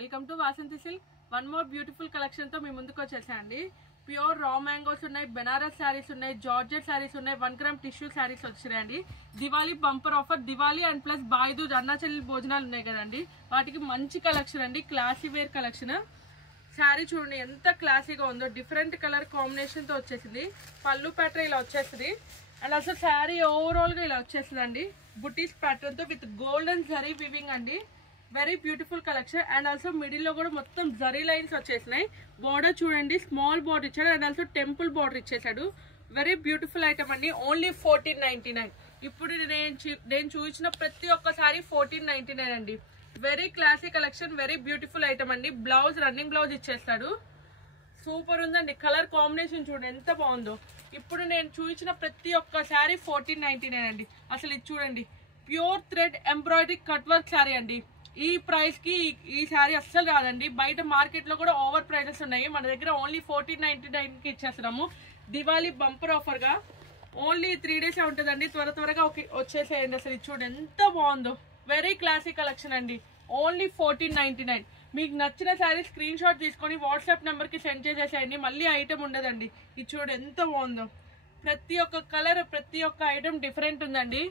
Welcome to Vasanthi silk. One more beautiful collection తో మీ ముందుకు వచ్చేసాయండి. Pure raw mangoes ఉన్నాయి, బెనారస్ శారీస్ ఉన్నాయి, జార్జెట్ శారీస్ ఉన్నాయి, 1 గ్రామ్ టిష్యూ శారీస్ వచ్చాయండి. Diwali bumper offer, Diwali and plus Bhaidooj Arunachal భోజనాలు ఉన్నాయి కదండి, వాటికి మంచి కలెక్షన్ అండి. Classy wear collection. శారీ చూడండి ఎంత క్లాసీగా ఉందో, డిఫరెంట్ కలర్ కాంబినేషన్ తో వచ్చేసింది. పళ్ళు ప్యాటర్న్ ఇలా వచ్చేసింది అండ్ అసలు శారీ ఓవరాల్ గా ఇలా వచ్చేసింది అండి. బుటీస్ ప్యాటర్న్ తో విత్ గోల్డెన్ జరీ వివింగ్ అండి. Very beautiful collection and also middle లో కూడా మొత్తం జరీ లైన్స్ వచ్చేసినాయి. బార్డర్ చూడండి, స్మాల్ బార్డర్ ఇచ్చాడు అండ్ ఆల్సో టెంపుల్ బార్డర్ ఇచ్చేసాడు. వెరీ బ్యూటిఫుల్ ఐటమ్ అండి. ఓన్లీ 1499. ఇప్పుడు నేను చూపించిన ప్రతి ఒక్కసారి 1499 అండి. Very classy collection, very beautiful item అండి. బ్లౌజ్ రన్నింగ్ బ్లౌజ్ ఇచ్చేస్తాడు. సూపర్ ఉందండి. కలర్ కాంబినేషన్ చూడండి ఎంత బాగుందో. ఇప్పుడు నేను చూపించిన ప్రతి ఒక్క శారీ 1499 అండి. అసలు ఇది చూడండి, pure thread embroidery cut work sari అండి. ఈ ప్రైస్ కి ఈ శారీ అస్సలు రాదండి. బయట మార్కెట్ లో కూడా ఓవర్ ప్రైజెస్ ఉన్నాయి, మన దగ్గర ఓన్లీ 1499 కి ఇచ్చేస్తున్నాము. దివాళీ బంపర్ ఆఫర్ గా ఓన్లీ 3 డేస్ ఉంటుందండి. త్వరగా వచ్చేసేయండి. అసలు ఇది చూడండి ఎంత బాగుందో. వెరీ క్లాసిక్ కలెక్షన్ అండి. ఓన్లీ 1499. మీకు నచ్చిన శారీ స్క్రీన్ షాట్ తీసుకొని వాట్సాప్ నెంబర్ కి సెండ్ చేసేసేయండి. మళ్ళీ ఐటమ్ ఉండదండి. ఇది చూడండి ఎంత బాగుందో. ప్రతి ఒక్క కలర్, ప్రతి ఒక్క ఐటమ్ డిఫరెంట్ ఉందండి.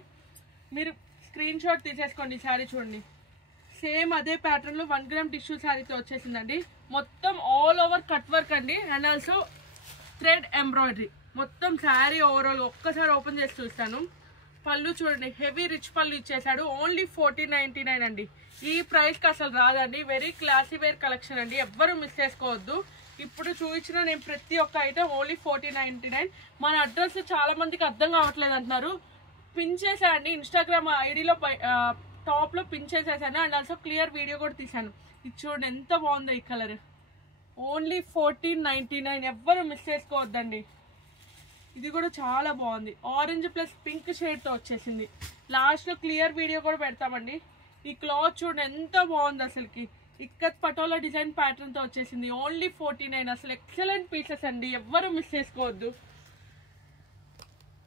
మీరు స్క్రీన్ షాట్ తీసేసుకోండి. శారీ చూడండి, సేమ్ అదే ప్యాటర్న్ లో 1 గ్రామ్ టిష్యూ శారీతో వచ్చేసిందండి. మొత్తం ఆల్ ఓవర్ కట్ వర్క్ అండి అండ్ ఆల్సో థ్రెడ్ ఎంబ్రాయిడరీ. మొత్తం శారీ ఓవరాల్ ఒక్కసారి ఓపెన్ చేసి చూస్తాను. పళ్ళు చూడండి, హెవీ రిచ్ పళ్ళు ఇచ్చేసాడు. ఓన్లీ 1499 అండి. ఈ ప్రైస్ కి అసలు రాదండి. వెరీ క్లాసీ వేర్ కలెక్షన్ అండి, ఎవ్వరు మిస్ చేసుకోవద్దు. ఇప్పుడు చూపించిన నేను ప్రతి ఒక్క ఐటమ్ ఓన్లీ 1499. మన అడ్రస్ చాలా మందికి అర్థం కావట్లేదు అంటున్నారు. పిన్ చేసాయండి, ఇన్స్టాగ్రామ్ ఐడిలో టాప్ లో పిన్ చేసేసాను అండ్ ఆల్సో క్లియర్ వీడియో కూడా తీసాను. ఇది చూడండి ఎంత బాగుందో. ఈ కలర్ ఓన్లీ 1499, ఎవ్వరు మిస్ చేసుకోవద్దండి. ఇది కూడా చాలా బాగుంది. ఆరెంజ్ ప్లస్ పింక్ షేడ్ తో వచ్చేసింది. లాస్ట్ లో క్లియర్ వీడియో కూడా పెడతామండి. ఈ క్లాత్ చూడండి ఎంత బాగుంది. అసలుకి ఇక్కత్ పటోలా డిజైన్ ప్యాటర్న్ తో వచ్చేసింది. ఓన్లీ 49. అసలు ఎక్సలెంట్ పీసెస్ అండి, ఎవ్వరు మిస్ చేసుకోవద్దు.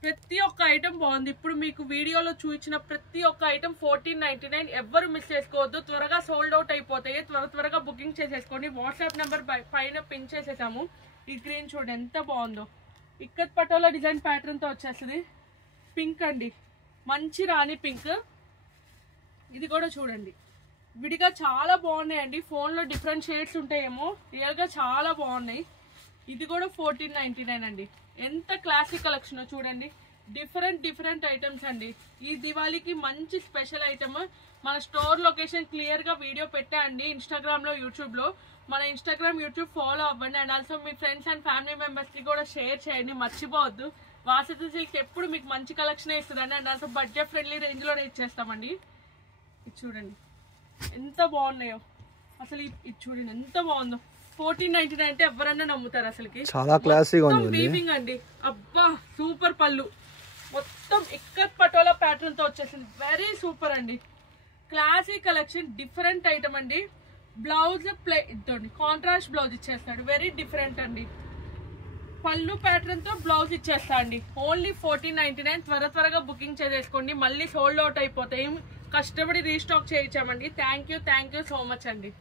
ప్రతి ఒక్క ఐటమ్ బాగుంది. ఇప్పుడు మీకు వీడియోలో చూపించిన ప్రతి ఒక్క ఐటమ్ 1499, ఎవ్వరు మిస్ చేసుకోవద్దు. త్వరగా సోల్డ్ అవుట్ అయిపోతాయి. త్వరగా బుకింగ్ చేసేసుకోండి. వాట్సాప్ నెంబర్ పైన పిన్ చేసేసాము. ఈ గ్రీన్ చూడండి ఎంత బాగుందో. ఇక్కత్ పటోలా డిజైన్ ప్యాటర్న్ తో వచ్చేస్తుంది. పింక్ అండి, మంచి రాణి పింక్. ఇది కూడా చూడండి, విడిగా చాలా బాగున్నాయండి. ఫోన్ లో డిఫరెంట్ షేడ్స్ ఉంటాయేమో, రియల్ గా చాలా బాగున్నాయి. ఇది కూడా 1499 అండి. ఎంత క్లాసిక్ కలెక్షన్ చూడండి. డిఫరెంట్ ఐటమ్స్ అండి. ఈ దివాళీకి మంచి స్పెషల్ ఐటమ్. మన స్టోర్ లొకేషన్ క్లియర్ గా వీడియో పెట్టా అండి ఇన్స్టాగ్రామ్ లో, యూట్యూబ్ లో. మన ఇన్స్టాగ్రామ్, యూట్యూబ్ ఫాలో అవ్వండి and also me friends and family members కి కూడా షేర్ చేయండి, మర్చిపోవద్దు. వాసంతి సిల్క్ ఎప్పుడు మీకు మంచి కలెక్షన్ ఇస్తుందండి and also budget friendly range లోనే ఇచ్చేస్తామండి. ఇది చూడండి ఎంత బాగున్నాయో. అసలు ఇది చూడండి ఎంత బాగుందో. 1499 అంటే ఎవరన్నా నమ్ముతారు. అసలుకి చాలా క్లాసీగా ఉంది. వీవింగ్ అండి, అబ్బా సూపర్ పళ్ళు. మొత్తం ఇక్కత్ పటోలా ప్యాటర్న్ తో వచ్చేసింది. వెరీ సూపర్ అండి. క్లాసీ కలెక్షన్, డిఫరెంట్ ఐటమ్ అండి. బ్లౌజ్ ఇద్దండి, కాంట్రాస్ట్ బ్లౌజ్ ఇచ్చేస్తాడు. వెరీ డిఫరెంట్ అండి. పళ్ళు ప్యాటర్న్ తో బ్లౌజ్ ఇచ్చేస్తా అండి. ఓన్లీ 1499. త్వరగా బుకింగ్ చేసేసుకోండి. మళ్ళీ సోల్డ్ అవుట్ అయిపోతాయి. కష్టపడి రీస్టాక్ చేయించామండి. థ్యాంక్ యూ సో మచ్ అండి.